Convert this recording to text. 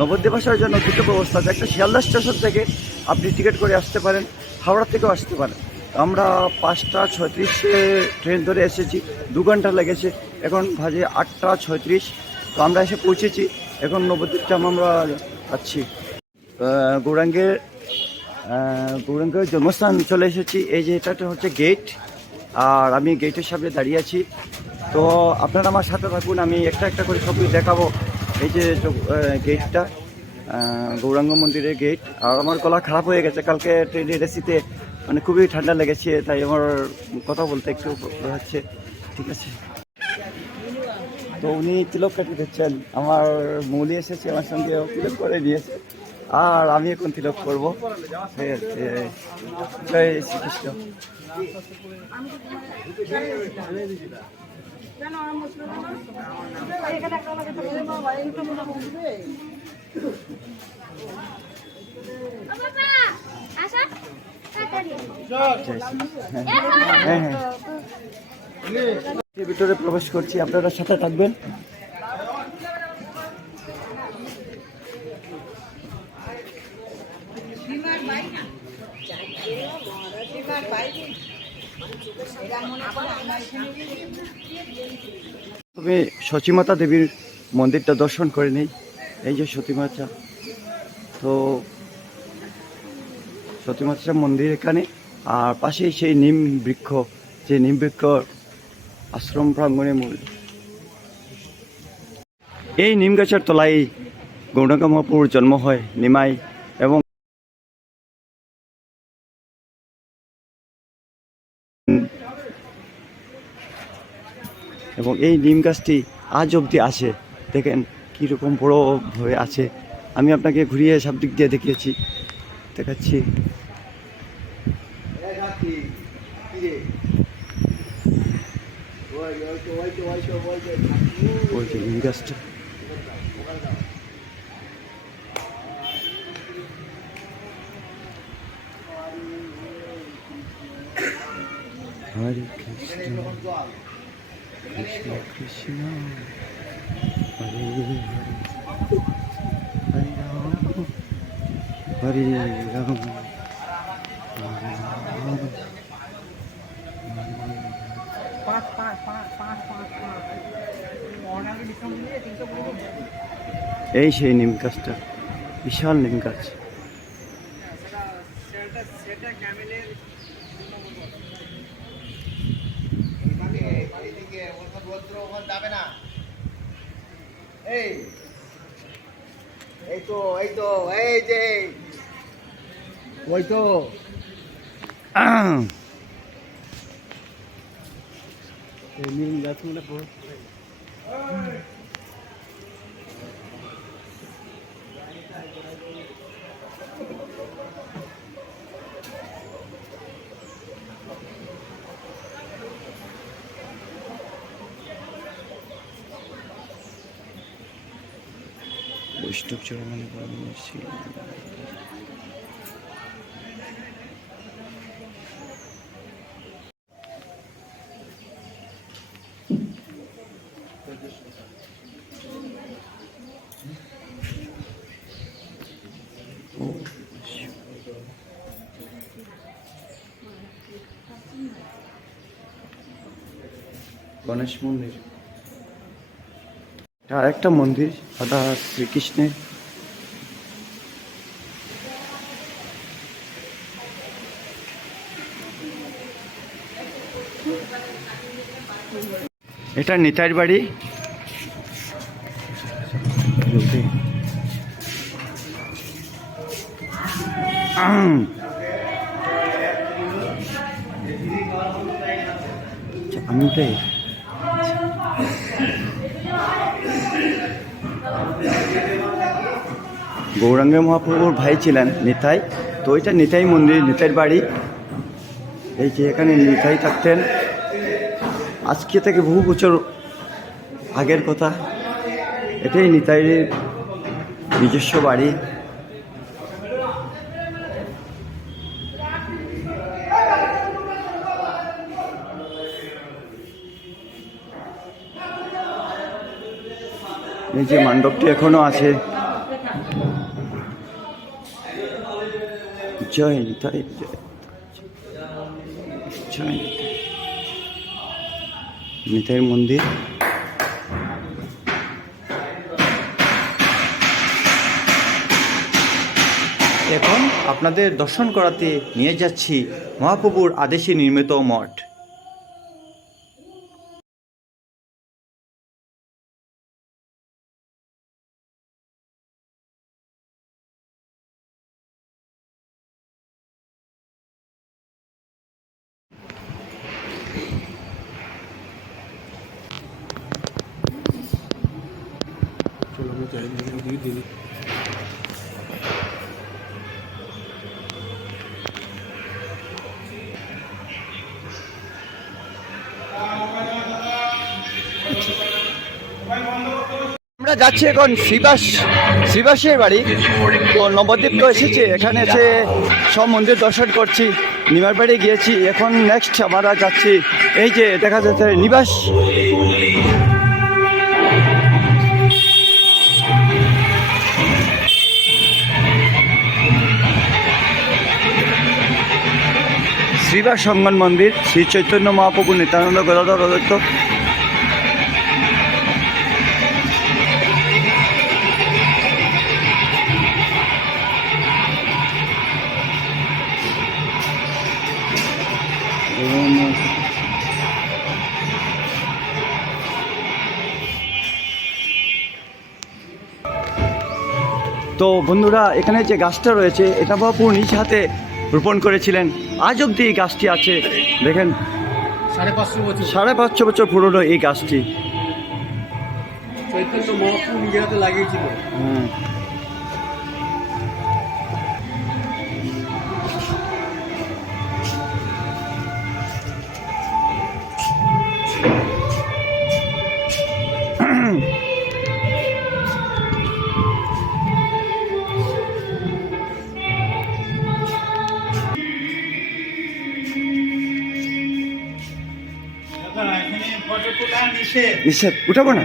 নবদ্বীপ আসার জন্য দুটো ব্যবস্থা আছে। একটা শিয়ালদা স্টেশন থেকে আপনি টিকিট করে আসতে পারেন, হাওড়া থেকেও আসতে পারেন। আমরা 5:36 ট্রেন ধরে এসেছি, 2 ঘন্টা লেগেছে। এখন বাজে 8:36। তো আমরা এসে পৌঁছেছি। এখন নবদ্বীপ ধাম আমরা যাচ্ছি। গৌরাঙ্গের জন্মস্থান চলে এসেছি। এই যে এটা হচ্ছে গেট, আর আমি গেটের সামনে দাঁড়িয়ে আছি। তো আপনারা আমার সাথে থাকুন, আমি একটা একটা করে সব দেখাবো। এই যে গেটটা, গৌরাঙ্গ মন্দিরের গেট। আর আমার গলা খারাপ হয়ে গেছে, কালকে ট্রেনের এসিতে মানে খুবই ঠান্ডা লেগেছে, তাই আমার কথা বলতে একটু হচ্ছে। ঠিক আছে, তো উনি তিলক কাটি দিচ্ছেন। আমার মৌলি এসেছে আমার সঙ্গে, তিলক করে দিয়েছে, আর আমি এখন তিলক করবো। জয় শ্রীকৃষ্ণ। ভিতরে প্রবেশ করছি, আপনারা সাথে থাকবেন। তবে সচিমাতা দেবীর মন্দিরটা দর্শন করে নেই। এই যে সতীমাতা, তো সতীমাতা মন্দির এখানে, আর পাশেই সেই নিম বৃক্ষ, যে নিম বৃক্ষ আশ্রম প্রাঙ্গণে মূল। এই নিম গাছের তলায় গৌরাঙ্গ মহাপ্রভুর জন্ম হয়, নিমাই। এবং এই নিম গাছটি আজ অবধি আছে, দেখেন কীরকম বড় হয়ে আছে। আমি আপনাকে ঘুরিয়ে সব দিক দিয়ে দেখিয়েছি, দেখাচ্ছি। ওই যে নিম গাছটা, হরে কৃষ্ণ কৃষ্ণ কৃষ্ণ হরে হরে, হরে রাম হরে রাম। এই সেই নিম গাছটা, বিশাল নিম গাছ। এই তো এই যে ওই তো নিম গাছগুলো বৈষ্ণব চরণে ছিল। গণেশ মন্দির, আর একটা মন্দির রাধা শ্রীকৃষ্ণের। এটা নিতাইয়ের বাড়ি। আমি ওটাই গৌরাঙ্গ মহাপ্রভুর ভাই ছিলেন নিতাই, তো এটা নিতাই মন্দির, নিতাইয়ের বাড়ি। এই যে এখানে নিতাই থাকতেন, আজকে থেকে বহু বছর আগের কথা। এটাই নিতাইয়ের নিজস্ব বাড়ি। এই যে মণ্ডপটি এখনো আছে, জয় নিতাই, জয় নিতাইয়ের মন্দির। এখন আপনাদের দর্শন করাতে নিয়ে যাচ্ছি মহাপ্রভুর আদেশে নির্মিত মঠ। চলো আমি যাই দিদি। আমরা যাচ্ছি এখন শ্রীবাসের বাড়ি। তো নবদ্বীপ তো এসেছে, এখানে এসে সব মন্দির দর্শন করছি, নিমার বাড়ি গিয়েছি। এখন নেক্সট আমরা যাচ্ছি, এই যে দেখা যাচ্ছে নিবাস। শ্রীবাস সঙ্গন মন্দির, শ্রী চৈতন্য মহাপ্রভু নিত্যানন্দ গদাধর অদ্বৈত। তো বন্ধুরা, এখানে যে গাছটা রয়েছে এটা বাপু নিজ হাতে রোপণ করেছিলেন। আজ অবধি এই গাছটি আছে, দেখেন 550 বছর 550 বছর পুরনো এই গাছটি। চৈতন্য মহাপ্রভু নিজের হাতে লাগিয়েছিল। হ্যাঁ, নিষেধ, উঠাবো না।